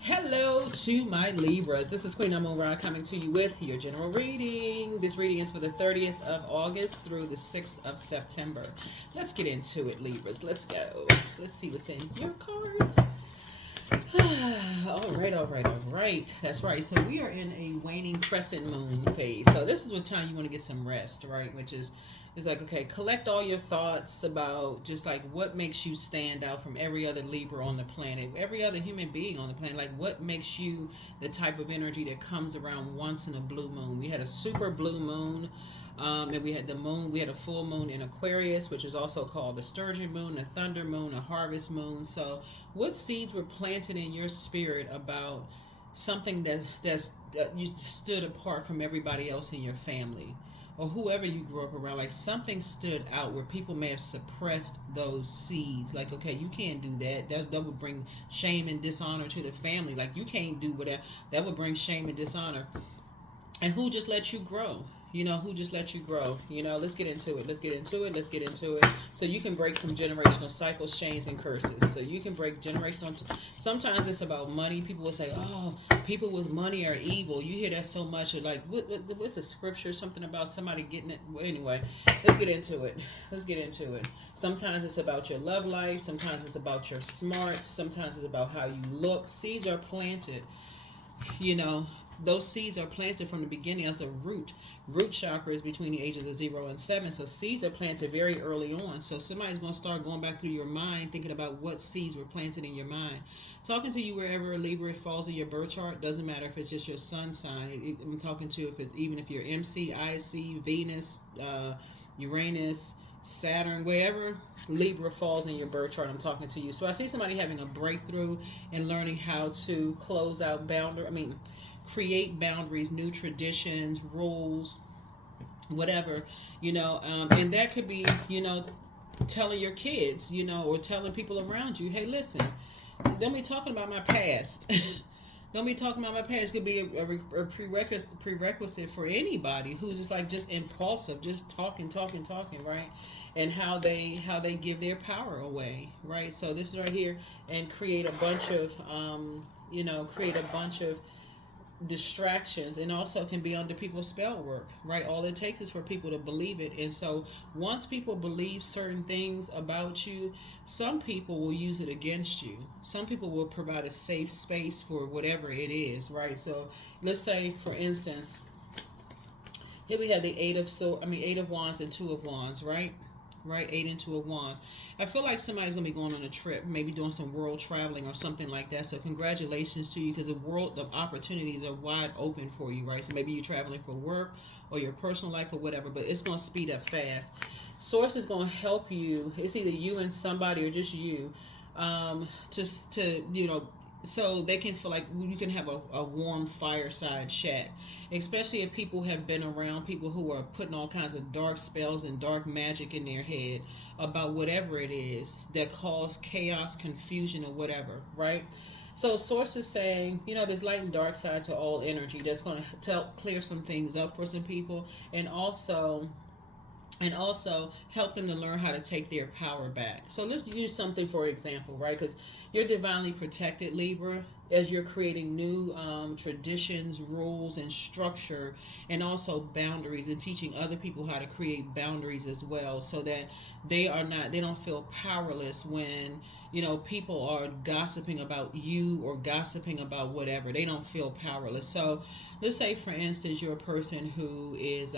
Hello to my Libras. This is Queen Amun Ra coming to you with your general reading. This reading is for the 30th of August through the 6th of September. Let's get into it, Libras. Let's go. Let's see what's in your cards. all right. That's right. So we are in a waning crescent moon phase. So this is what time you want to get some rest, right? Which is it's like, okay, collect all your thoughts about just like what makes you stand out from every other Libra on the planet, every other human being on the planet. Like what makes you the type of energy that comes around once in a blue moon. We had a super blue moon. And we had the moon, we had a full moon in Aquarius, which is also called a sturgeon moon, a thunder moon, a harvest moon. So, what seeds were planted in your spirit about something that you stood apart from everybody else in your family? Or whoever you grew up around, like something stood out where people may have suppressed those seeds. Like, okay, you can't do that. That would bring shame and dishonor to the family. Like, you can't do whatever. That would bring shame and dishonor. And who just let you grow? Who just let you grow? Let's get into it. So you can break some generational cycles, chains, and curses. So you can break generational. Sometimes it's about money. People will say, oh, people with money are evil. You hear that so much. You're like, what's the scripture? Something about somebody getting it. Well, anyway, let's get into it. Sometimes it's about your love life. Sometimes it's about your smarts. Sometimes it's about how you look. Seeds are planted. you know those seeds are planted from the beginning as a root chakra is between the ages of 0 and 7, so seeds are planted very early on. So somebody's going to start going back through your mind, thinking about what seeds were planted in your mind, talking to you wherever a Libra falls in your birth chart. Doesn't matter if it's just your sun sign. I'm talking to if it's even if you're MC, IC, Venus, Uranus, Saturn, wherever Libra falls in your birth chart, I'm talking to you. So I see somebody having a breakthrough and learning how to close out create boundaries, new traditions, rules, whatever, and that could be, telling your kids, or telling people around you, hey, listen, don't be talking about my past. Don't be talking about my past. Could be a prerequisite for anybody who's just impulsive, just talking, right? And how they give their power away, right? So this is right here, and create a bunch of distractions, and also can be under people's spell work, right? All it takes is for people to believe it. And so once people believe certain things about you, some people will use it against you. Some people will provide a safe space for whatever it is, right? So let's say, for instance, here we have the eight of wands and two of wands, right? Right, 8 and 2 of wands. I feel like somebody's gonna be going on a trip, maybe doing some world traveling or something like that. So congratulations to you, because the opportunities are wide open for you, right? So maybe you're traveling for work or your personal life or whatever, but it's gonna speed up fast. Source is gonna help you. It's either you and somebody or just you, just to so they can feel like you can have a warm fireside chat, especially if people have been around people who are putting all kinds of dark spells and dark magic in their head about whatever it is that cause chaos, confusion, or whatever, right? So source is saying, there's light and dark side to all energy. That's going to help clear some things up for some people, and also help them to learn how to take their power back. So let's use something for example, right? Because you're divinely protected, Libra, as you're creating new traditions, rules, and structure, and also boundaries, and teaching other people how to create boundaries as well, so that they don't feel powerless when people are gossiping about you or gossiping about whatever. They don't feel powerless. So let's say, for instance, you're a person who is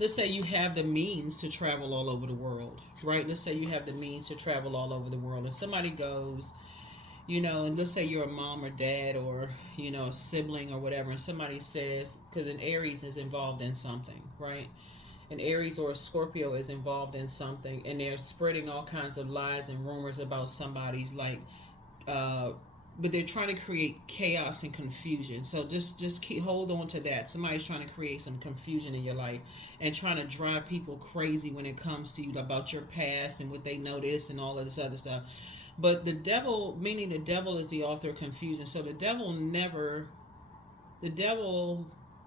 let's say you have the means to travel all over the world, right? Let's say you have the means to travel all over the world, and somebody goes, and let's say you're a mom or dad, or, a sibling or whatever, and somebody says, because an Aries is involved in something, right? An Aries or a Scorpio is involved in something, and they're spreading all kinds of lies and rumors about somebody's, uh, but they're trying to create chaos and confusion. So just hold on to that. Somebody's trying to create some confusion in your life and trying to drive people crazy when it comes to you about your past and what they know this and all of this other stuff. But the devil, meaning the devil, is the author of confusion. So the devil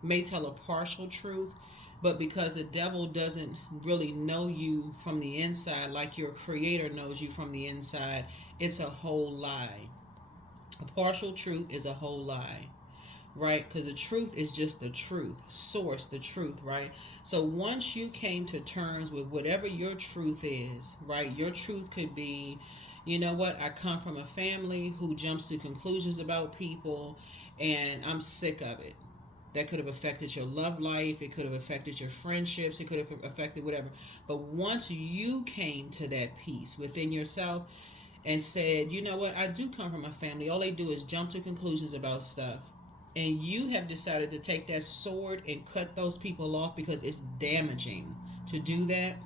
may tell a partial truth, but because the devil doesn't really know you from the inside like your creator knows you from the inside, it's a whole lie. A partial truth is a whole lie, right? Because the truth is just the truth, source, the truth, right? So once you came to terms with whatever your truth is, right? Your truth could be, you know what, I come from a family who jumps to conclusions about people and I'm sick of it. That could have affected your love life. It could have affected your friendships. It could have affected whatever. But once you came to that peace within yourself and said, you know what, I do come from a family. All they do is jump to conclusions about stuff. And you have decided to take that sword and cut those people off because it's damaging to do that.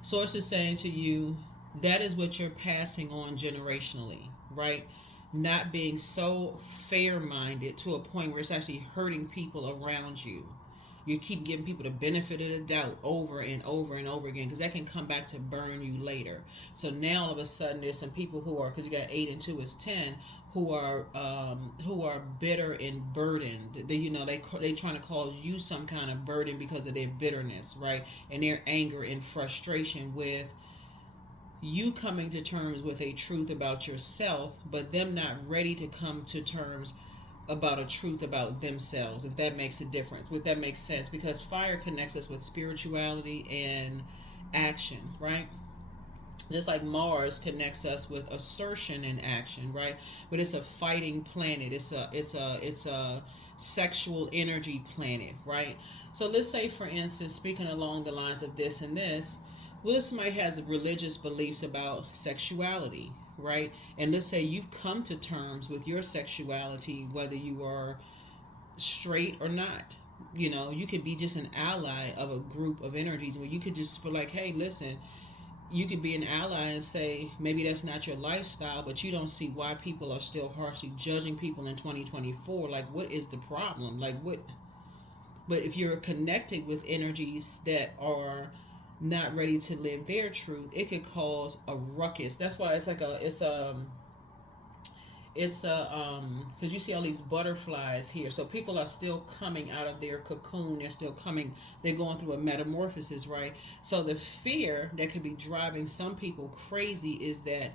Source is saying to you, that is what you're passing on generationally, right? Not being so fair-minded to a point where it's actually hurting people around you. You keep giving people the benefit of the doubt over and over and over again because that can come back to burn you later. So now all of a sudden there's some people who are, because you got 8 and 2 is 10, who are bitter and burdened. They trying to cause you some kind of burden because of their bitterness, right? And their anger and frustration with you coming to terms with a truth about yourself, but them not ready to come to terms about a truth about themselves, if that makes a difference, if that makes sense, because fire connects us with spirituality and action, right? Just like Mars connects us with assertion and action, right? But it's a fighting planet. It's a sexual energy planet, right? So let's say, for instance, speaking along the lines of this and this, well, if somebody has religious beliefs about sexuality, right? And let's say you've come to terms with your sexuality, whether you are straight or not. You could be just an ally of a group of energies where you could just feel like, hey, listen, you could be an ally and say, maybe that's not your lifestyle, but you don't see why people are still harshly judging people in 2024. Like, what is the problem? Like, what? But if you're connected with energies that are not ready to live their truth, it could cause a ruckus. That's why it's because you see all these butterflies here. So people are still coming out of their cocoon. They're going through a metamorphosis, right? So the fear that could be driving some people crazy is that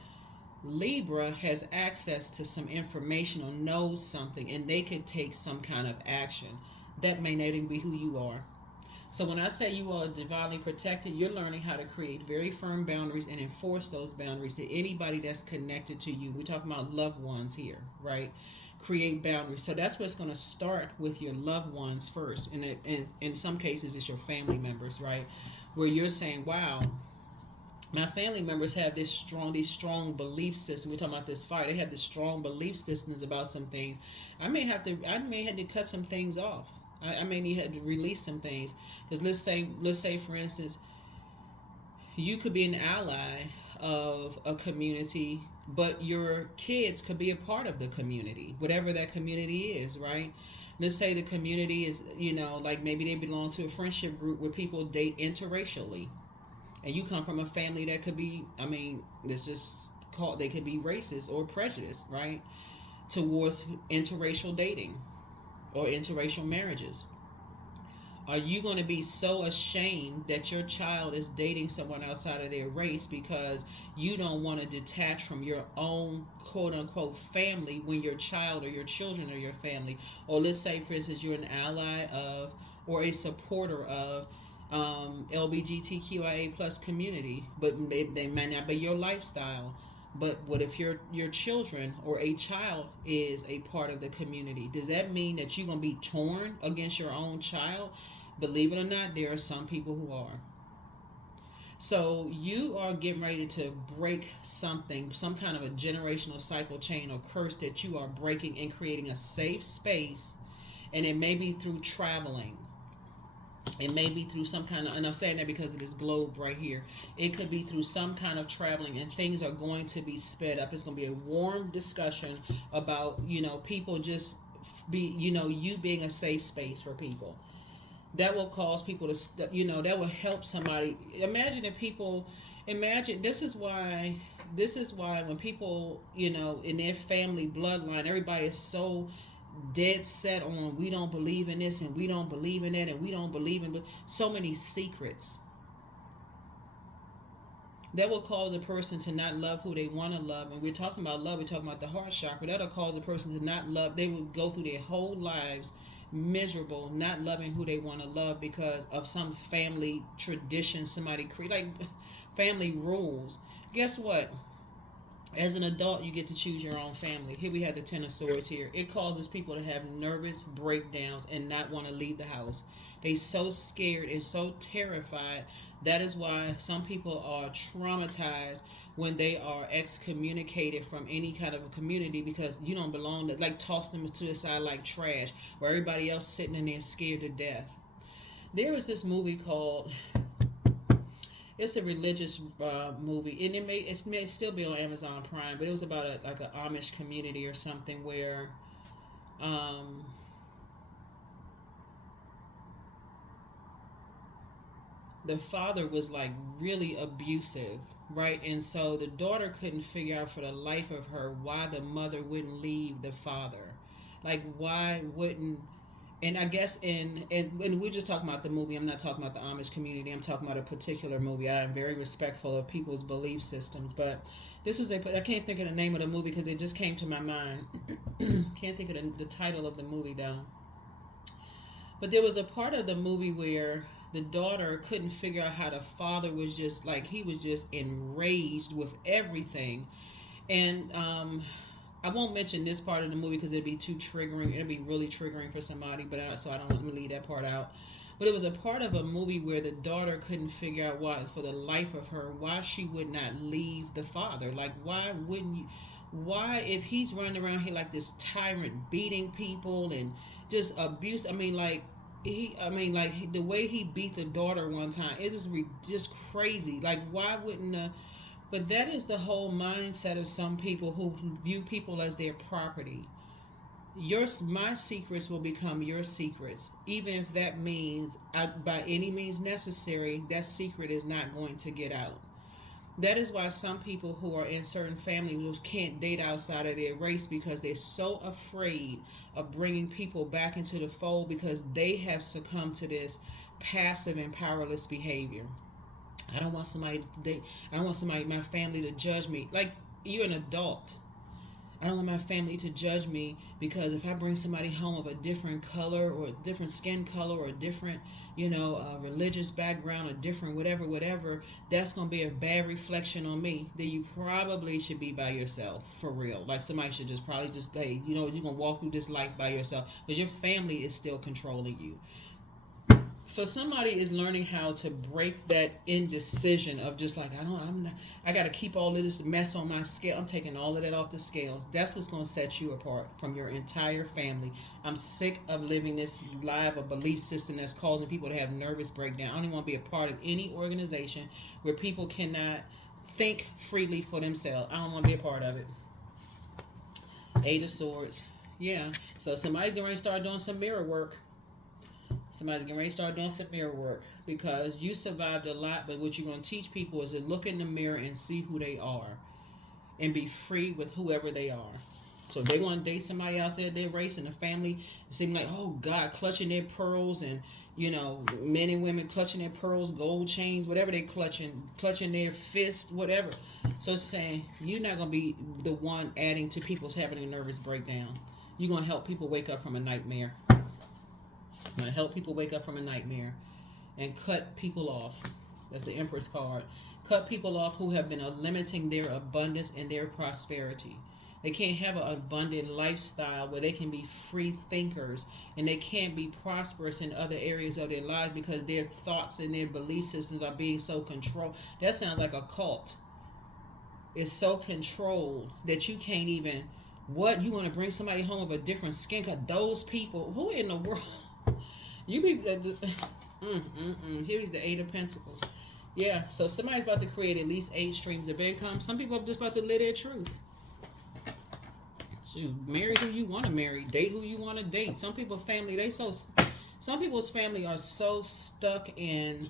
Libra has access to some information or knows something, and they could take some kind of action. That may not even be who you are. So when I say you all are divinely protected, you're learning how to create very firm boundaries and enforce those boundaries to anybody that's connected to you. We're talking about loved ones here, right? Create boundaries. So that's what's going to start with your loved ones first. And in some cases, it's your family members, right? Where you're saying, wow, my family members have these strong belief systems. We're talking about this fire. They have this strong belief systems about some things. I may have to cut some things off. I may need to release some things, because let's say for instance, you could be an ally of a community, but your kids could be a part of the community, whatever that community is, right? Let's say the community is, like maybe they belong to a friendship group where people date interracially, and you come from a family that could be, they could be racist or prejudiced, right, towards interracial dating or interracial marriages. Are you going to be so ashamed that your child is dating someone outside of their race because you don't want to detach from your own quote unquote family when your child or your children are your family? Or let's say, for instance, you're an ally of or a supporter of LGBTQIA plus community, but they might not be your lifestyle. But what if your children or a child is a part of the community? Does that mean that you're going to be torn against your own child? Believe it or not, there are some people who are. So you are getting ready to break something, some kind of a generational cycle chain or curse that you are breaking and creating a safe space. And it may be through traveling. It may be through some kind of, and I'm saying that because of this globe right here. It could be through some kind of traveling, and things are going to be sped up. It's going to be a warm discussion about, people just be, you being a safe space for people. That will cause people to, that will help somebody. Imagine this is why when people, in their family bloodline, everybody is so dead set on, we don't believe in this and we don't believe in that and we don't believe in so many secrets. That will cause a person to not love who they want to love. When we're talking about love, we're talking about the heart chakra. That'll cause a person to not love. They will go through their whole lives miserable, not loving who they want to love because of some family tradition somebody create, like family rules. Guess what? As an adult, you get to choose your own family. Here we have the Ten of Swords here. It causes people to have nervous breakdowns and not want to leave the house. They so scared and so terrified. That is why some people are traumatized when they are excommunicated from any kind of a community because you don't belong to, like toss them to the side like trash, where everybody else sitting in there scared to death. There was this movie called, it's a religious movie, and it may still be on Amazon Prime, but it was about like an Amish community or something where the father was like really abusive, right? And so the daughter couldn't figure out for the life of her why the mother wouldn't leave the father. Like, why wouldn't, and I guess and we're just talking about the movie. I'm not talking about the Amish community. I'm talking about a particular movie. I am very respectful of people's belief systems, but this was I can't think of the name of the movie because it just came to my mind. Can't think of the title of the movie though. But there was a part of the movie where the daughter couldn't figure out how the father was just like, he was just enraged with everything. And I won't mention this part of the movie because it'd be too triggering. It'd be really triggering for somebody, so I don't want to leave that part out. But it was a part of a movie where the daughter couldn't figure out why, for the life of her, why she would not leave the father. Like, why wouldn't you? Why, if he's running around here like this tyrant, beating people and just abuse? I mean, like the way he beat the daughter one time, it's just crazy. Like, why wouldn't? But that is the whole mindset of some people who view people as their property. My secrets will become your secrets, even if that means, by any means necessary, that secret is not going to get out. That is why some people who are in certain families can't date outside of their race because they're so afraid of bringing people back into the fold because they have succumbed to this passive and powerless behavior. I don't want somebody to date. I don't want my family to judge me. Like, you're an adult. I don't want my family to judge me because if I bring somebody home of a different color or a different skin color or a different, religious background or different whatever, that's going to be a bad reflection on me. Then you probably should be by yourself, for real. Like, somebody should just probably just, hey, you're going to walk through this life by yourself because your family is still controlling you. So somebody is learning how to break that indecision of just like, I got to keep all of this mess on my scale. I'm taking all of that off the scales. That's what's going to set you apart from your entire family. I'm sick of living this life of belief system that's causing people to have nervous breakdown. I don't even want to be a part of any organization where people cannot think freely for themselves. I don't want to be a part of it. Eight of Swords. Yeah. So somebody's going to start doing some mirror work. Somebody's getting ready to start doing some mirror work because you survived a lot, but what you're going to teach people is to look in the mirror and see who they are and be free with whoever they are. So if they want to date somebody else at their race and the family, it seems like, oh God, clutching their pearls and, men and women clutching their pearls, gold chains, whatever they clutching their fist, whatever. So it's saying you're not going to be the one adding to people's having a nervous breakdown. You're going to help people wake up from a nightmare. I'm going to help people wake up from a nightmare and cut people off. That's the Empress card. Cut people off who have been limiting their abundance and their prosperity. They can't have an abundant lifestyle where they can be free thinkers and they can't be prosperous in other areas of their lives because their thoughts and their belief systems are being so controlled. That sounds like a cult. It's so controlled that you can't even, what? You want to bring somebody home of a different skin color? Those people, who in the world? You be, here's the Eight of Pentacles. Yeah, so somebody's about to create at least 8 streams of income. Some people are just about to live their truth. So marry who you want to marry, date who you want to date. Some people's family, some people's family are so stuck in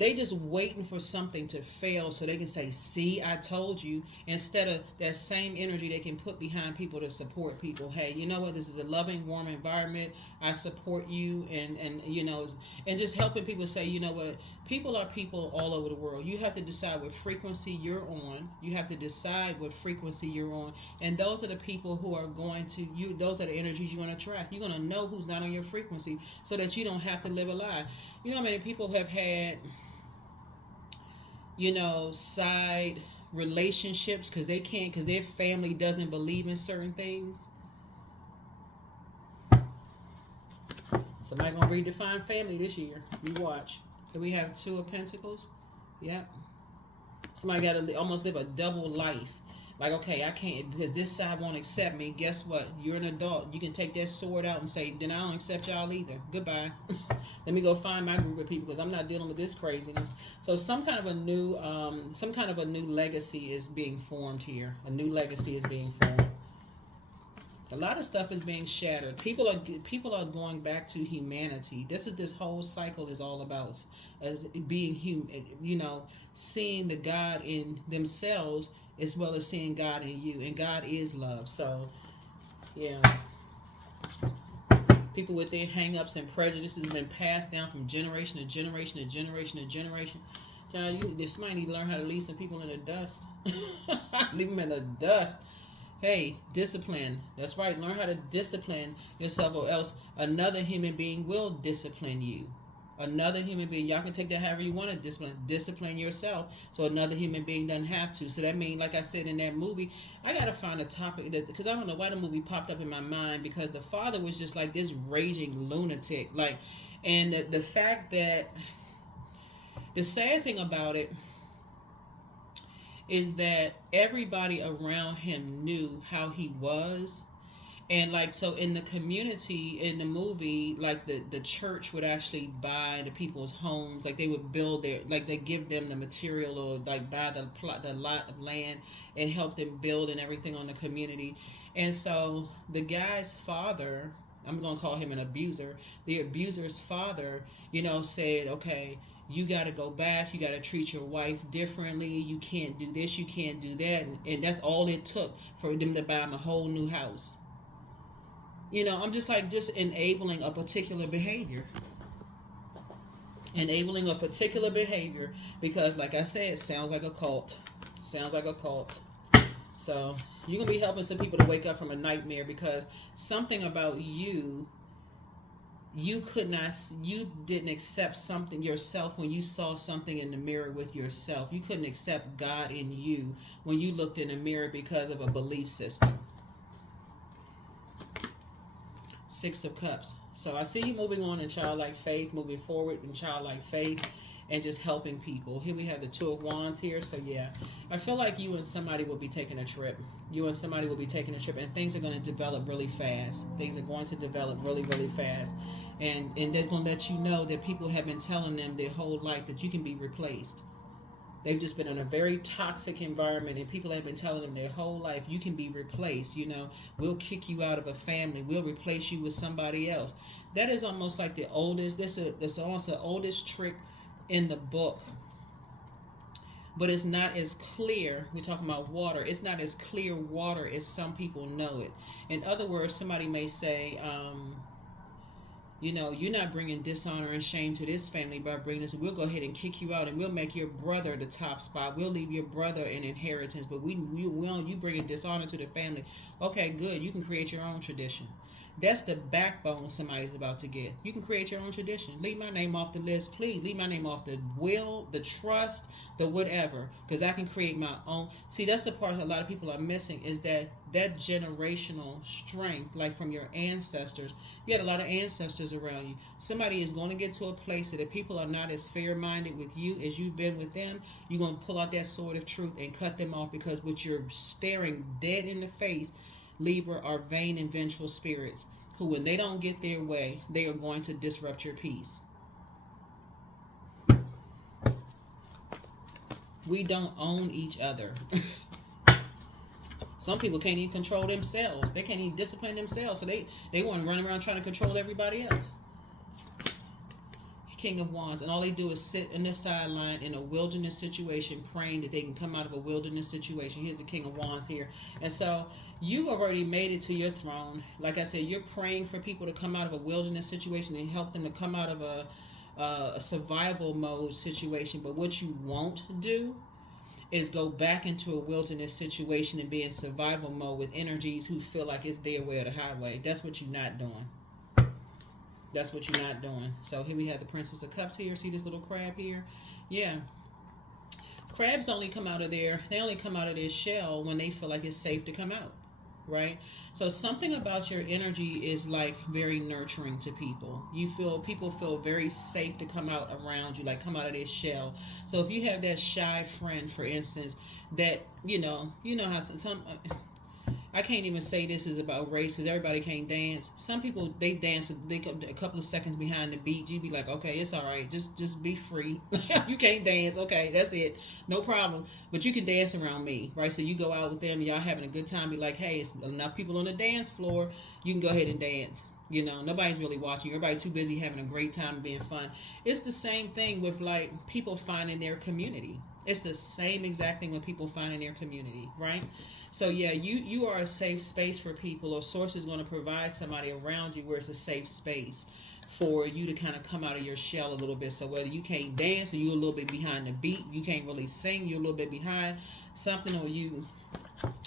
they just waiting for something to fail so they can say, see, I told you, instead of that same energy they can put behind people to support people. Hey, you know what, this is a loving, warm environment, I support you, and you know, and just helping people say, you know what, people are people all over the world. You have to decide what frequency you're on. You have to decide what frequency you're on, and those are the people who are going to you. Those are the energies you're going to attract. You're going to know who's not on your frequency, so that you don't have to live a lie. You know how many people have had, you know, side relationships because they can't, because their family doesn't believe in certain things. Somebody gonna redefine family this year. You watch. Here we have Two of Pentacles. Yep. Somebody got to almost live a double life. Like, okay, I can't, because this side won't accept me. Guess what? You're an adult. You can take that sword out and say, then I don't accept y'all either. Goodbye. Let me go find my group of people because I'm not dealing with this craziness. So some kind of a new legacy is being formed here. A new legacy is being formed. A lot of stuff is being shattered. People are going back to humanity. This whole cycle is all about, as being human. You know, seeing the God in themselves as well as seeing God in you, and God is love. So, yeah. People with their hang-ups and prejudices have been passed down from generation to generation to generation to generation. Now, somebody need to learn how to leave some people in the dust. Leave them in the dust. Hey, discipline. That's right. Learn how to discipline yourself, or else another human being will discipline you. Another human being, y'all can take that however you want to discipline yourself, so another human being doesn't have to. So that means, like I said in that movie, I got to find a topic that, because I don't know why the movie popped up in my mind, because the father was just like this raging lunatic. Like, and the fact that, the sad thing about it is that everybody around him knew how he was. And like, so in the community, in the movie, like the church would actually buy the people's homes. Like they would build their, like they give them the material, or like buy the lot of land and help them build and everything on the community. And so the guy's father, I'm going to call him an abuser. The abuser's father, you know, said, okay, you got to go back. You got to treat your wife differently. You can't do this. You can't do that. And that's all it took for them to buy him a whole new house. You know, I'm just like, just enabling a particular behavior. Enabling a particular behavior because, like I said, it sounds like a cult. Sounds like a cult. So you're going to be helping some people to wake up from a nightmare, because something about you didn't accept something yourself when you saw something in the mirror with yourself. You couldn't accept God in you when you looked in the mirror because of a belief system. Six of Cups. So I see you moving on in childlike faith, moving forward in childlike faith, and just helping people. Here we have the Two of Wands here. So yeah, I feel like you and somebody will be taking a trip. You and somebody will be taking a trip, and things are going to develop really fast. Things are going to develop really, really fast. And that's going to let you know that people have been telling them their whole life that you can be replaced. They've just been in a very toxic environment, and people have been telling them their whole life, you can be replaced. You know, we'll kick you out of a family. We'll replace you with somebody else. That is almost like the oldest, this almost the oldest trick in the book. But it's not as clear. We're talking about water. It's not as clear water as some people know it. In other words, somebody may say, you know, you're not bringing dishonor and shame to this family by bringing this. We'll go ahead and kick you out, and we'll make your brother the top spot. We'll leave your brother an inheritance, but you bringing dishonor to the family. Okay, good. You can create your own tradition. That's the backbone somebody's about to get. You can create your own tradition. Leave my name off the list, please. Leave my name off the will, the trust, the whatever, because I can create my own. See, that's the part a lot of people are missing, is that generational strength, like from your ancestors. You had a lot of ancestors around you. Somebody is going to get to a place that if people are not as fair-minded with you as you've been with them, you're going to pull out that sword of truth and cut them off, because what you're staring dead in the face, Libra, are vain and vengeful spirits who, when they don't get their way, they are going to disrupt your peace. We don't own each other. Some people can't even control themselves. They can't even discipline themselves. So they want to run around trying to control everybody else. King of Wands, and all they do is sit in the sideline in a wilderness situation, praying that they can come out of a wilderness situation. Here's the King of Wands here. And so you already made it to your throne. Like I said, you're praying for people to come out of a wilderness situation and help them to come out of a survival mode situation. But what you won't do is go back into a wilderness situation and be in survival mode with energies who feel like it's their way or the highway. That's what you're not doing. That's what you're not doing. So here we have the Princess of Cups here. See this little crab here? Yeah. Crabs only come out of their shell when they feel like it's safe to come out, right? So something about your energy is like very nurturing to people. People feel very safe to come out around you, like come out of their shell. So if you have that shy friend, for instance, that you know how some I can't even say this is about race because everybody can't dance. Some people, they dance a couple of seconds behind the beat. You'd be like, okay, it's all right. Just be free. You can't dance. Okay, that's it. No problem. But you can dance around me, right? So you go out with them, y'all having a good time. Be like, hey, it's enough people on the dance floor. You can go ahead and dance. You know, nobody's really watching. Everybody's too busy having a great time and being fun. It's the same thing with like people finding their community. It's the same exact thing with people finding their community, right? So yeah, you are a safe space for people, or Source is going to provide somebody around you where it's a safe space for you to kind of come out of your shell a little bit. So whether you can't dance or you're a little bit behind the beat, you can't really sing, you're a little bit behind something, or you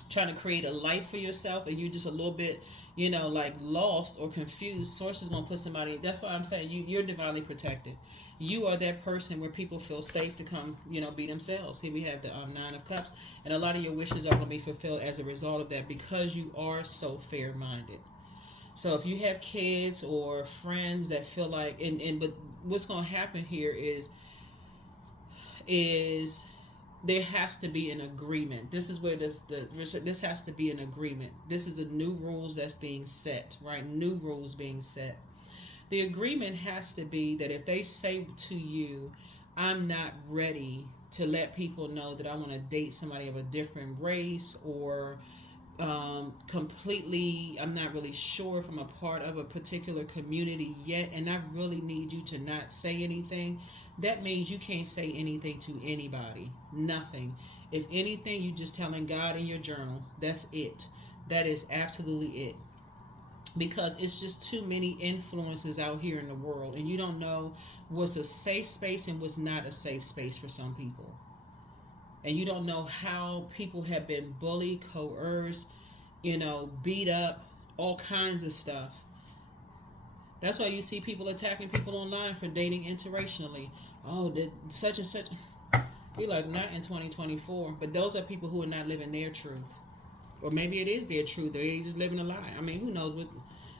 trying to create a life for yourself and you're just a little bit, like lost or confused, Source is going to put somebody. That's why I'm saying you're divinely protected. You are that person where people feel safe to come, be themselves. Here we have the Nine of Cups, and a lot of your wishes are going to be fulfilled as a result of that because you are so fair-minded. So if you have kids or friends that feel like, but what's going to happen here is there has to be an agreement. This is where this has to be an agreement. This is a new rules that's being set, right? New rules being set. The agreement has to be that if they say to you, I'm not ready to let people know that I want to date somebody of a different race, or completely, I'm not really sure if I'm a part of a particular community yet, and I really need you to not say anything, that means you can't say anything to anybody. Nothing. If anything, you just telling God in your journal. That's it. That is absolutely it. Because it's just too many influences out here in the world, and you don't know what's a safe space and what's not a safe space for some people. And you don't know how people have been bullied, coerced, beat up, all kinds of stuff. That's why you see people attacking people online for dating interracially. Oh, such and such. Be like, not in 2024. But those are people who are not living their truth. Or maybe it is their truth. They're just living a lie. I mean, who knows?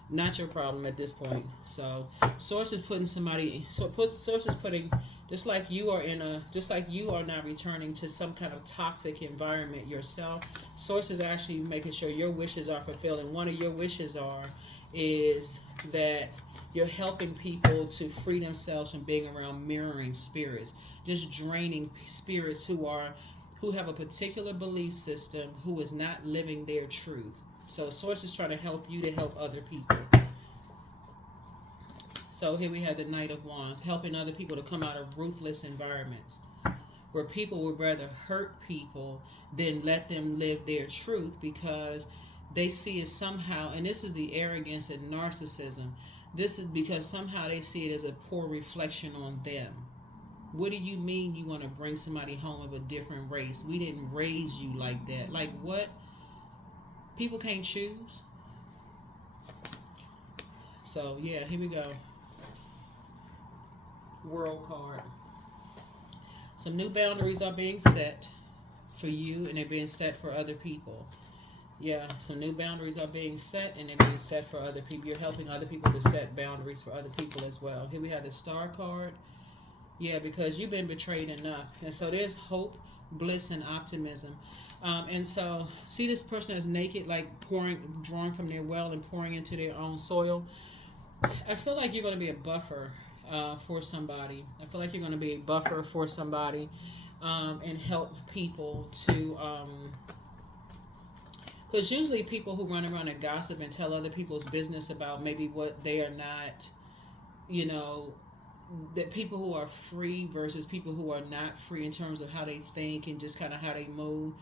Not your problem at this point. So, Source is putting somebody. Source is putting, just like you are not returning to some kind of toxic environment yourself. Source is actually making sure your wishes are fulfilled. And one of your wishes is that you're helping people to free themselves from being around mirroring spirits, just draining spirits who have a particular belief system, who is not living their truth. So Source is trying to help you to help other people. So here we have the Knight of Wands, helping other people to come out of ruthless environments where people would rather hurt people than let them live their truth, because they see it somehow, and this is the arrogance and narcissism. This is because somehow they see it as a poor reflection on them. What do you mean you want to bring somebody home of a different race? We didn't raise you like that. Like what? People can't choose. So yeah, here we go. World card. Some new boundaries are being set for you, and they're being set for other people. Yeah, some new boundaries are being set, and they're being set for other people. You're helping other people to set boundaries for other people as well. Here we have the Star card. Yeah, because you've been betrayed enough. And so there's hope, bliss, and optimism. And so, see this person is naked, like drawing from their well and pouring into their own soil. I feel like you're going to be a buffer for somebody. I feel like you're going to be a buffer for somebody and help people to... because usually people who run around and gossip and tell other people's business about maybe what they are not, that people who are free versus people who are not free in terms of how they think and just kind of how they move.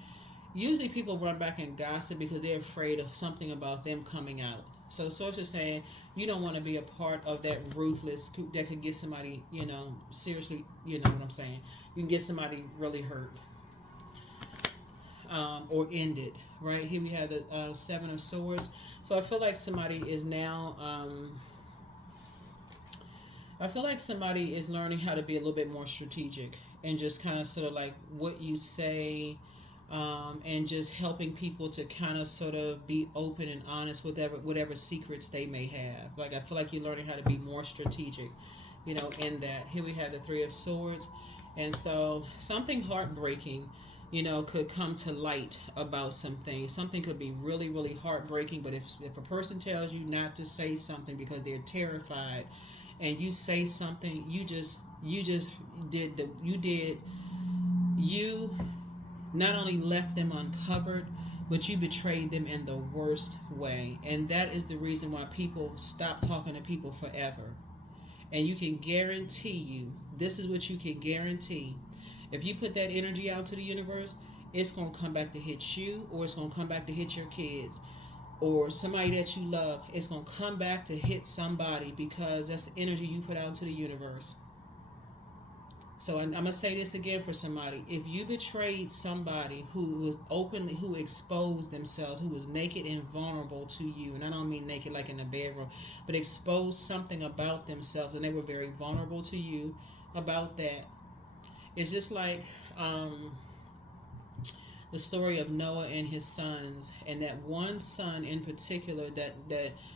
Usually people run back and gossip because they're afraid of something about them coming out. So Source is saying you don't want to be a part of that ruthless that could get somebody, seriously, you know what I'm saying. You can get somebody really hurt or ended. Right here we have the Seven of Swords. So I feel like somebody is now. I feel like somebody is learning how to be a little bit more strategic and just kind of sort of like what you say. And just helping people to kind of sort of be open and honest with whatever secrets they may have. Like I feel like you're learning how to be more strategic, in that. Here we have the Three of Swords, and so something heartbreaking, could come to light about something. Something could be really, really heartbreaking. But if a person tells you not to say something because they're terrified, and you say something, you not only left them uncovered, but you betrayed them in the worst way. And that is the reason why people stop talking to people forever. And you can guarantee this is what you can guarantee. If you put that energy out to the universe, it's going to come back to hit you, or it's going to come back to hit your kids, or somebody that you love. It's going to come back to hit somebody because that's the energy you put out to the universe. So I'm going to say this again for somebody. If you betrayed somebody who exposed themselves, who was naked and vulnerable to you, and I don't mean naked like in a bedroom, but exposed something about themselves, and they were very vulnerable to you about that. It's just like the story of Noah and his sons, and that one son in particular that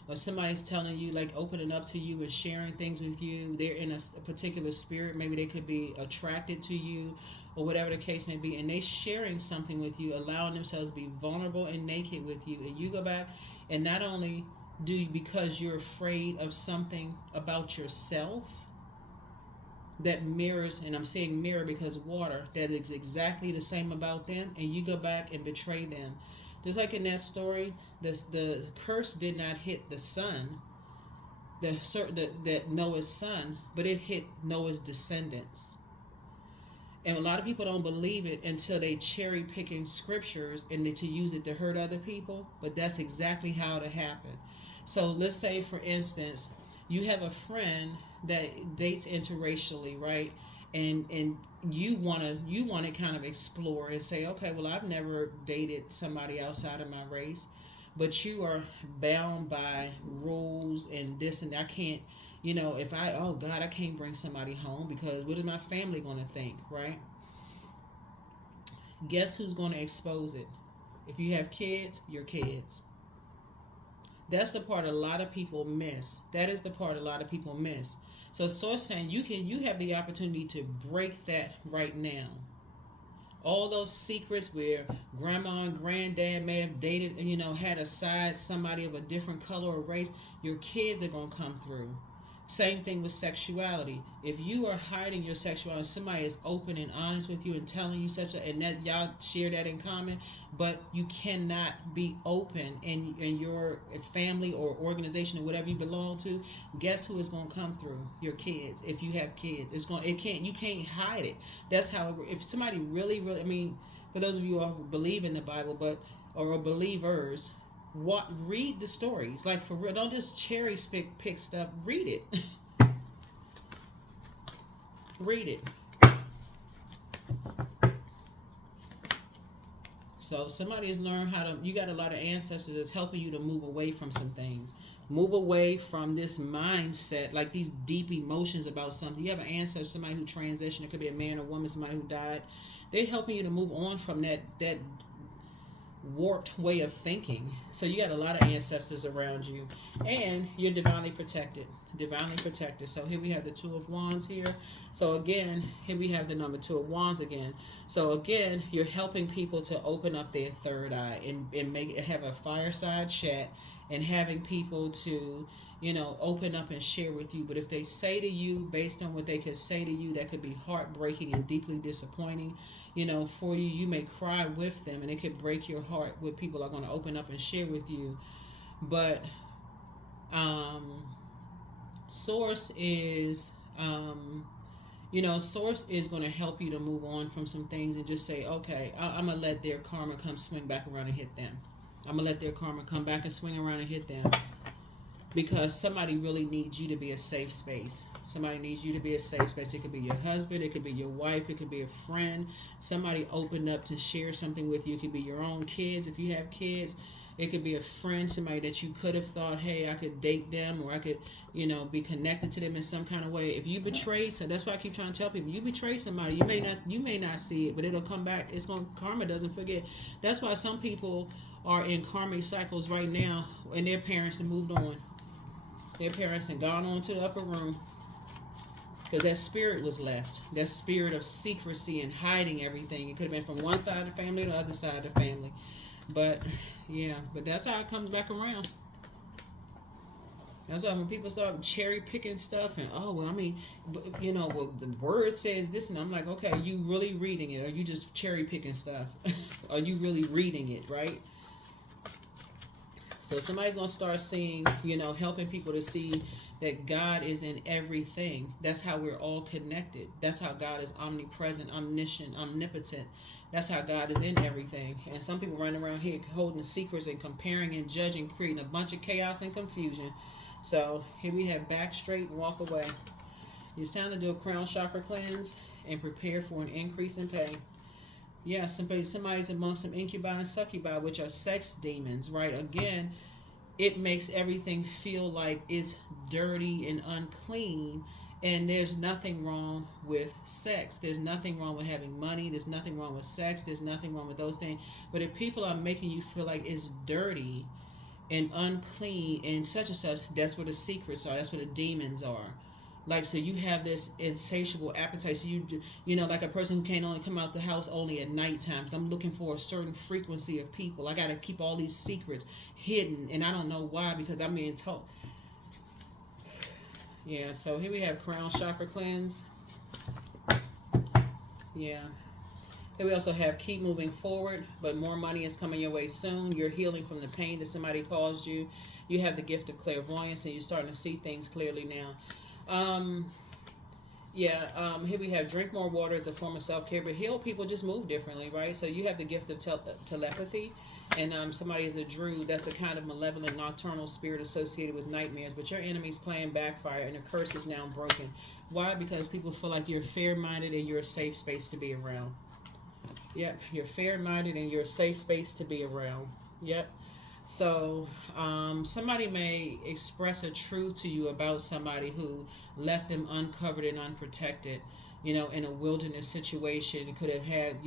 when somebody's telling you, like opening up to you and sharing things with you, they're in a particular spirit. Maybe they could be attracted to you or whatever the case may be, and they sharing something with you, allowing themselves to be vulnerable and naked with you. And you go back and not only do you, because you're afraid of something about yourself that mirrors, and I'm saying mirror because water, that is exactly the same about them, and you go back and betray them. Just like in that story, the curse did not hit the son, that Noah's son, but it hit Noah's descendants. And a lot of people don't believe it until they cherry picking scriptures and to use it to hurt other people, but that's exactly how it happened. So let's say, for instance, you have a friend that dates interracially, right? And you want to kind of explore and say, okay, well, I've never dated somebody outside of my race, but you are bound by rules and this, and I can't, I can't bring somebody home because what is my family going to think, right? Guess who's going to expose it? If you have kids, your kids. That's the part a lot of people miss. That is the part a lot of people miss. So Source saying you have the opportunity to break that right now. All those secrets where grandma and granddad may have dated, had a side, somebody of a different color or race, your kids are going to come through. Same thing with sexuality. If you are hiding your sexuality, somebody is open and honest with you and telling you and that y'all share that in common, but you cannot be open in your family or organization or whatever you belong to. Guess who is going to come through? Your kids. If you have kids, you can't hide it. That's how if somebody really, really, for those of you who believe in the Bible, or are believers, read the stories, like for real. Don't just cherry pick stuff. Read it. Read it. So somebody has learned you got a lot of ancestors that's helping you to move away from some things. Move away from this mindset, like these deep emotions about something. You have an ancestor, somebody who transitioned. It could be a man or woman, somebody who died. They're helping you to move on from that warped way of thinking. So you got a lot of ancestors around you, and you're divinely protected. So here we have the Two of Wands here. So again, here we have the number 2 of Wands again. So again, you're helping people to open up their third eye and have a fireside chat, and having people to open up and share with you. But if they say to you, based on what they could say to you, that could be heartbreaking and deeply disappointing for you. You may cry with them, and it could break your heart what people are going to open up and share with you. But Source is You know, Source is going to help you to move on from some things and just say, okay, I'm going to let their karma come swing back around and hit them. I'm going to let their karma come back and swing around and hit them. Because somebody really needs you to be a safe space. Somebody needs you to be a safe space. It could be your husband. It could be your wife. It could be a friend. Somebody opened up to share something with you. It could be your own kids if you have kids. It could be a friend, somebody that you could have thought, hey, I could date them, or I could, you know, be connected to them in some kind of way. If you betray, so that's why I keep trying to tell people, you betray somebody, you may not see it, but it'll come back. Karma doesn't forget. That's why some people are in karmic cycles right now, and their parents have moved on. Their parents have gone on to the upper room because that spirit was left. That spirit of secrecy and hiding everything. It could have been from one side of the family to the other side of the family. But yeah, but that's how it comes back around. That's why when people start cherry picking stuff and, oh, well, I mean, you know, well, the word says this, and I'm like, okay, are you really reading it? Or are you just cherry picking stuff? Are you really reading it, right? So somebody's going to start seeing, you know, helping people to see that God is in everything. That's how we're all connected. That's how God is omnipresent, omniscient, omnipotent. That's how God is in everything. And some people running around here holding secrets and comparing and judging, creating a bunch of chaos and confusion. So here we have back straight and walk away. It's time to do a crown chakra cleanse and prepare for an increase in pay. Yeah, somebody's among some incubi and succubi, which are sex demons, right? Again, it makes everything feel like it's dirty and unclean, and there's nothing wrong with sex. There's nothing wrong with having money. There's nothing wrong with sex. There's nothing wrong with those things. But if people are making you feel like it's dirty and unclean and such, that's where the secrets are. That's where the demons are. Like, so you have this insatiable appetite. So you know, like a person who can't only come out the house only at nighttime. Because I'm looking for a certain frequency of people. I got to keep all these secrets hidden. And I don't know why, because I'm being told. Yeah, so here we have crown chakra cleanse. Yeah. Then we also have keep moving forward, but more money is coming your way soon. You're healing from the pain that somebody caused you. You have the gift of clairvoyance, and you're starting to see things clearly now. Here we have drink more water as a form of self-care, but heal people just move differently, right? So you have the gift of telepathy, and somebody is a druid. That's a kind of malevolent nocturnal spirit associated with nightmares, but your enemy's plan backfire, and the curse is now broken. Why? Because people feel like you're fair-minded and you're a safe space to be around. Yep, you're fair-minded and you're a safe space to be around. Yep. So somebody may express a truth to you about somebody who left them uncovered and unprotected, you know, in a wilderness situation. It could have had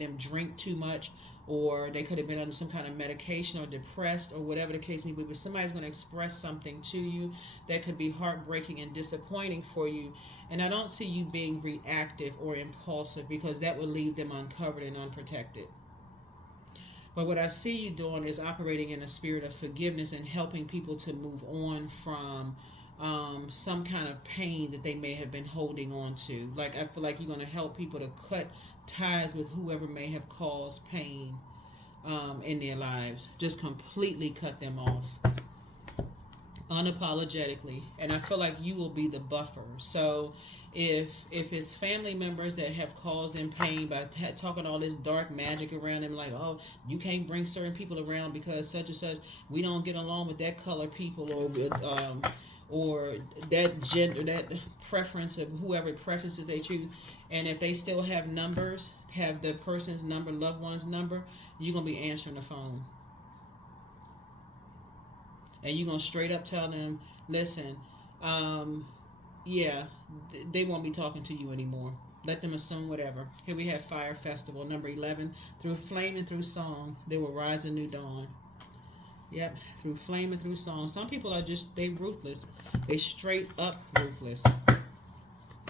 them drink too much, or they could have been under some kind of medication or depressed or whatever the case may be. But somebody's going to express something to you that could be heartbreaking and disappointing for you. And I don't see you being reactive or impulsive, because that would leave them uncovered and unprotected. But what I see you doing is operating in a spirit of forgiveness and helping people to move on from some kind of pain that they may have been holding on to. Like, I feel like you're going to help people to cut ties with whoever may have caused pain in their lives. Just completely cut them off. Unapologetically. And I feel like you will be the buffer. So if it's family members that have caused them pain by talking all this dark magic around them, like, oh, you can't bring certain people around because such and such, we don't get along with that color people, or that gender, that preference of whoever preferences they choose. And if they still have numbers, have the person's number, loved one's number, you're going to be answering the phone. And you're going to straight up tell them, listen, they won't be talking to you anymore. Let them assume whatever. Here we have Fire Festival, number 11. Through flame and through song, there will rise a new dawn. Yep, through flame and through song. Some people are they ruthless. They straight up ruthless.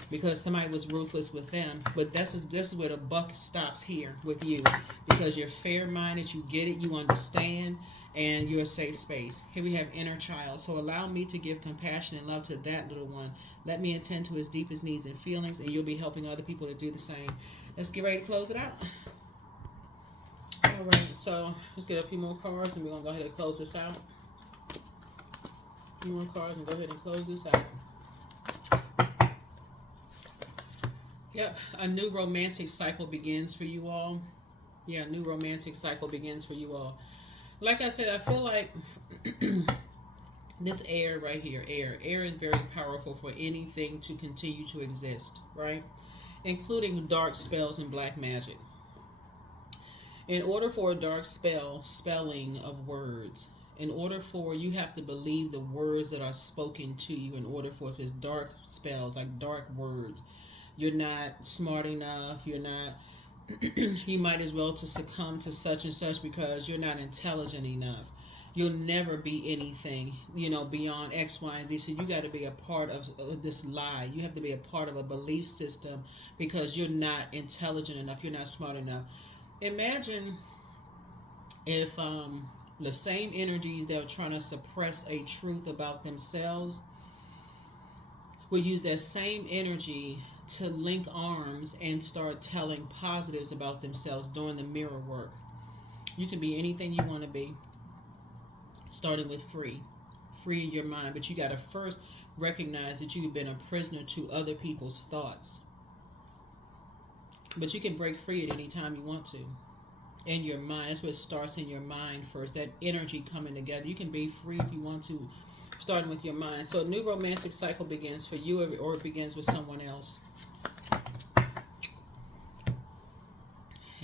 Because somebody was ruthless with them. But this is where the buck stops here with you. Because you're fair-minded, you get it, you understand, and you're a safe space. Here we have inner child. So allow me to give compassion and love to that little one. Let me attend to his deepest needs and feelings, and you'll be helping other people to do the same. Let's get ready to close it out. All right, so let's get a few more cards, and we're going to go ahead and close this out. A few more cards, and go ahead and close this out. Yep, a new romantic cycle begins for you all. Yeah, a new romantic cycle begins for you all. Like I said, I feel like this air right here, air is very powerful for anything to continue to exist, right? Including dark spells and black magic. In order for a dark spelling of words, in order for you have to believe the words that are spoken to you. In order for, if it's dark spells, like dark words, you're not smart enough, you're not you might as well to succumb to such and such because you're not intelligent enough. You'll never be anything, beyond X, Y, and Z. So you got to be a part of this lie. You have to be a part of a belief system because you're not intelligent enough. You're not smart enough. Imagine if the same energies that are trying to suppress a truth about themselves will use that same energy to link arms and start telling positives about themselves, doing the mirror work. You can be anything you want to be, starting with free in your mind, but you got to first recognize that you've been a prisoner to other people's thoughts. But you can break free at any time you want to. In your mind, that's where it starts, in your mind first. That energy coming together. You can be free if you want to, starting with your mind. So a new romantic cycle begins for you, or it begins with someone else.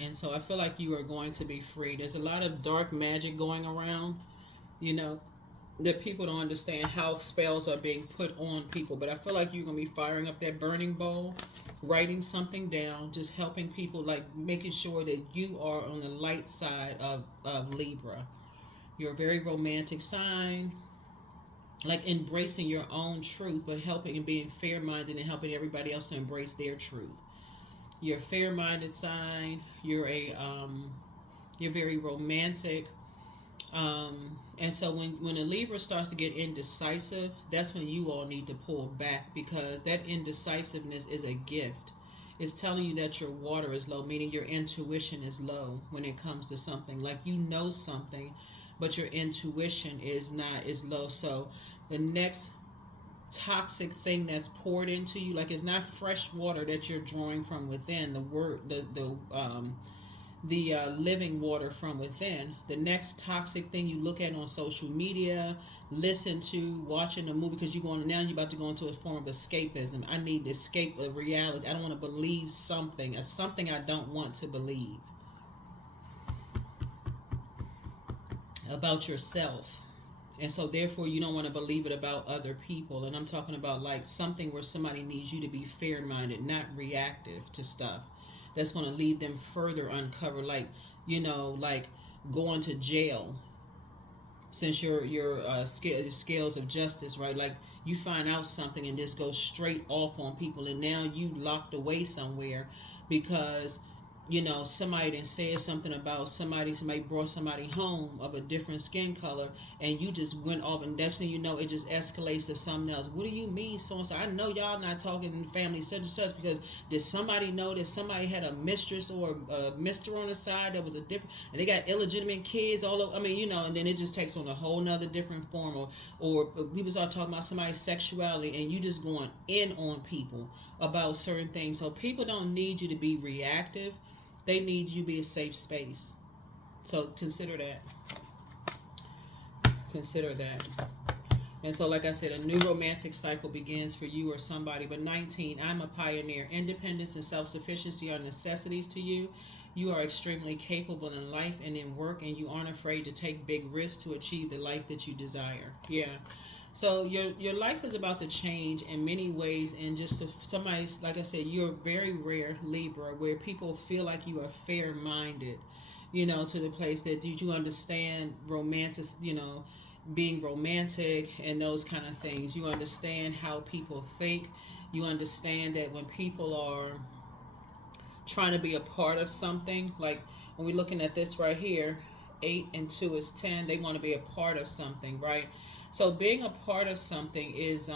And so I feel like you are going to be free. There's a lot of dark magic going around, that people don't understand how spells are being put on people. But I feel like you're going to be firing up that burning bowl, writing something down, just helping people, like making sure that you are on the light side of Libra. You're a very romantic sign, like embracing your own truth, but helping and being fair-minded and helping everybody else to embrace their truth. You're a fair-minded sign. You're very romantic. And so when a Libra starts to get indecisive, that's when you all need to pull back, because that indecisiveness is a gift. It's telling you that your water is low, meaning your intuition is low when it comes to something. Like you know something, but your intuition is low. So the next toxic thing that's poured into you, like it's not fresh water that you're drawing from within, the living water from within. The next toxic thing you look at on social media, listen to, watching a movie, because you're about to go into a form of escapism. I need to escape of reality. I don't want to believe something I don't want to believe about yourself. And so therefore you don't want to believe it about other people. And I'm talking about like something where somebody needs you to be fair-minded, not reactive to stuff that's going to leave them further uncovered, like going to jail, since your scales of justice, right? Like you find out something and just go straight off on people, and now you locked away somewhere because somebody didn't say something about somebody brought somebody home of a different skin color, and you just went off, and next thing you know, it just escalates to something else. What do you mean so and so? I know y'all not talking in the family such and such, because did somebody know that somebody had a mistress or a mister on the side that was a different, and they got illegitimate kids all over, and then it just takes on a whole nother different form, or people start talking about somebody's sexuality, and you just going in on people about certain things. So people don't need you to be reactive. They need you to be a safe space. So consider that. Consider that. And so, like I said, a new romantic cycle begins for you or somebody. But 19, I'm a pioneer. Independence and self-sufficiency are necessities to you. You are extremely capable in life and in work, and you aren't afraid to take big risks to achieve the life that you desire. Yeah. So your life is about to change in many ways, and just somebody's, like I said, you're very rare Libra, where people feel like you are fair-minded, to the place that you understand romantic, being romantic and those kind of things. You understand how people think. You understand that when people are trying to be a part of something, like when we're looking at this right here, 8 and 2 is 10, they want to be a part of something, right? So being a part of something is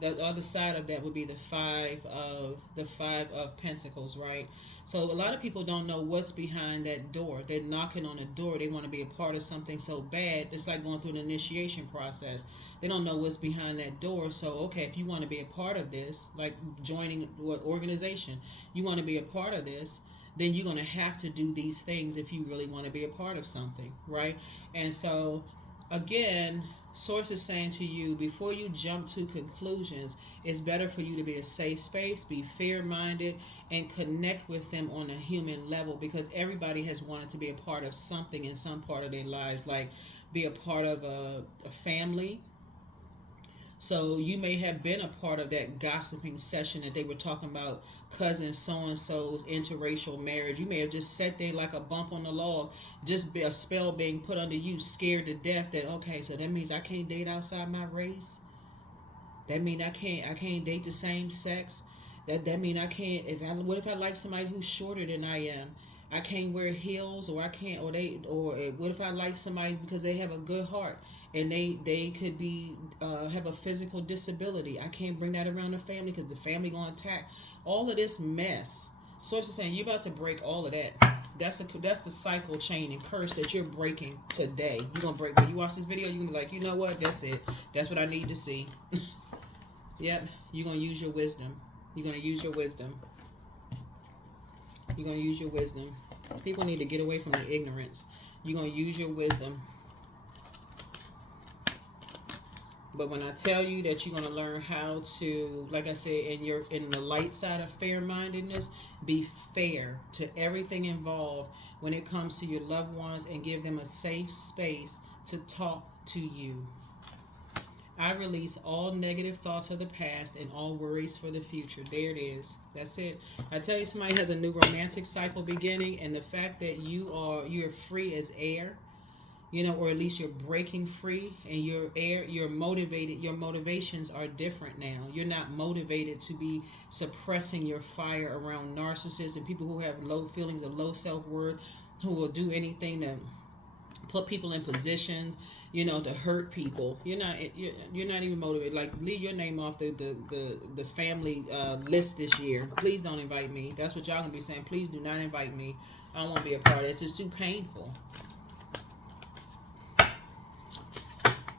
the other side of that would be the five of pentacles, right? So a lot of people don't know what's behind that door. They're knocking on a door. They want to be a part of something so bad. It's like going through an initiation process. They don't know what's behind that door. So okay, if you want to be a part of this, like joining what organization, you want to be a part of this, then you're going to have to do these things if you really want to be a part of something, right? And so again, source is saying to you, before you jump to conclusions, it's better for you to be a safe space, be fair-minded, and connect with them on a human level, because everybody has wanted to be a part of something in some part of their lives, like be a part of a family. So you may have been a part of that gossiping session that they were talking about cousin so-and-so's interracial marriage. You may have just sat there like a bump on the log, just be a spell being put under you, scared to death that, okay, so that means I can't date outside my race. That means I can't date the same sex. That means I can't, what if I like somebody who's shorter than I am? I can't wear heels, or I can't, or what if I like somebody because they have a good heart and they could be have a physical disability? I can't bring that around the family because the family gonna attack. All of this mess. Source is saying you're about to break all of that. That's the cycle, chain, and curse that you're breaking today. You're gonna break. When you watch this video, you're gonna be like, you know what? That's it. That's what I need to see. Yep. You're gonna use your wisdom. You're gonna use your wisdom. You're going to use your wisdom. People need to get away from the ignorance. You're going to use your wisdom. But when I tell you that you're going to learn how to, like I said, in the light side of fair-mindedness, be fair to everything involved when it comes to your loved ones, and give them a safe space to talk to you. I release all negative thoughts of the past and all worries for the future. There it is. That's it. I tell you, somebody has a new romantic cycle beginning, and the fact that you're free as air, or at least you're breaking free, and you're motivated. Your motivations are different now. You're not motivated to be suppressing your fire around narcissists and people who have low feelings of low self-worth, who will do anything to put people in positions, to hurt people. You're not even motivated. Like, leave your name off the family list this year. Please don't invite me. That's what y'all gonna be saying. Please do not invite me. I don't want to be a part of it. It's just too painful.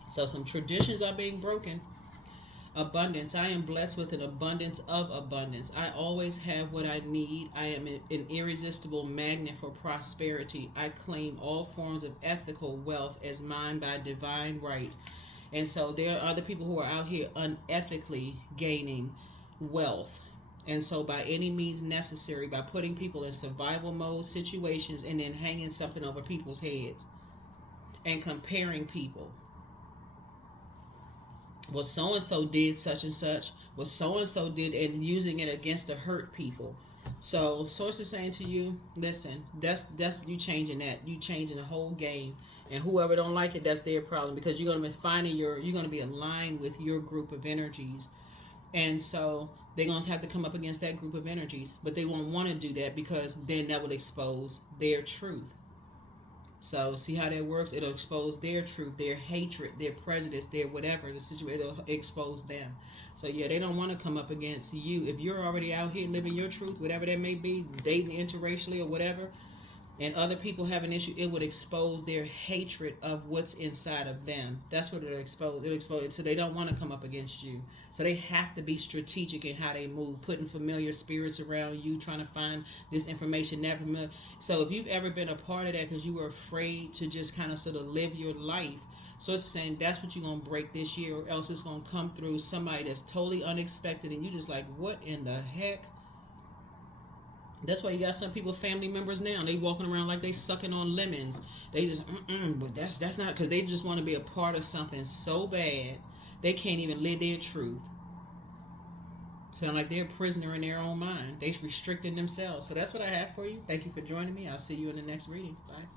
So some traditions are being broken. Abundance. I am blessed with an abundance of abundance. I always have what I need. I am an irresistible magnet for prosperity. I claim all forms of ethical wealth as mine by divine right. And so there are other people who are out here unethically gaining wealth. And so by any means necessary, by putting people in survival mode situations and then hanging something over people's heads and comparing people. Well, so-and-so did such and such. Well, so-and-so did, and using it against to hurt people. So source is saying to you, listen, that's you changing that. You changing the whole game. And whoever don't like it, that's their problem, because you're going to be you're going to be aligned with your group of energies. And so they're going to have to come up against that group of energies. But they won't want to do that, because then that would expose their truth. So see how that works? It'll expose their truth, their hatred, their prejudice, their whatever. The situation, it'll expose them. So yeah, they don't want to come up against you. If you're already out here living your truth, whatever that may be, dating interracially or whatever, and other people have an issue, it would expose their hatred of what's inside of them. That's what it'll expose. It'll expose it. So they don't want to come up against you. So they have to be strategic in how they move, putting familiar spirits around you, trying to find this information, that familiar. So if you've ever been a part of that because you were afraid to just kind of sort of live your life, so it's saying that's what you're going to break this year, or else it's going to come through somebody that's totally unexpected, and you just like, what in the heck? That's why you got some people, family members now, they walking around like they sucking on lemons. They just, but that's not, because they just want to be a part of something so bad, they can't even live their truth. Sound like they're a prisoner in their own mind. They've restricted themselves. So that's what I have for you. Thank you for joining me. I'll see you in the next reading. Bye.